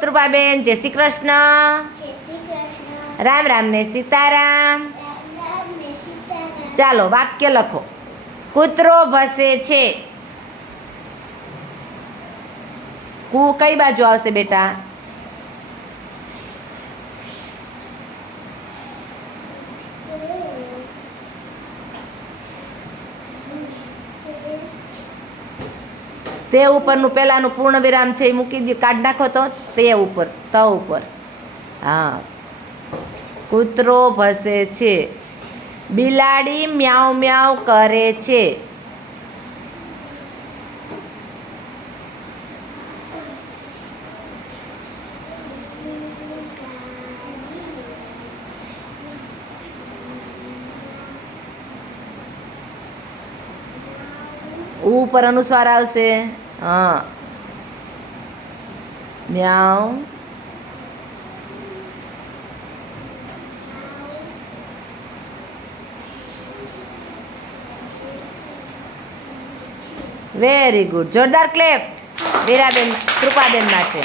ત્રુપાબેન જય શ્રી કૃષ્ણ. શ્રી કૃષ્ણ. રામ રામ ને સીતારામ. રામ રામ ને સીતારામ. ચાલો વાક્ય લખો. કૂતરો ભસે છે. કુ કઈ બાજુ આવશે બેટા? તે ઉપરનું પહેલાંનું પૂર્ણ વિરામ છે એ મૂકી દો કાઢ નાખો તો તે ઉપર, ત ઉપર. હા. કૂતરો ભસે છે. બિલાડી મ્યાઉ મ્યાઉ કરે છે. ઉપર અનુસ્વાર આવશે. હા. મ્યાઉ. વેરી ગુડ જોરદાર ક્લેપ વીરાબેન કૃપાબેન માટે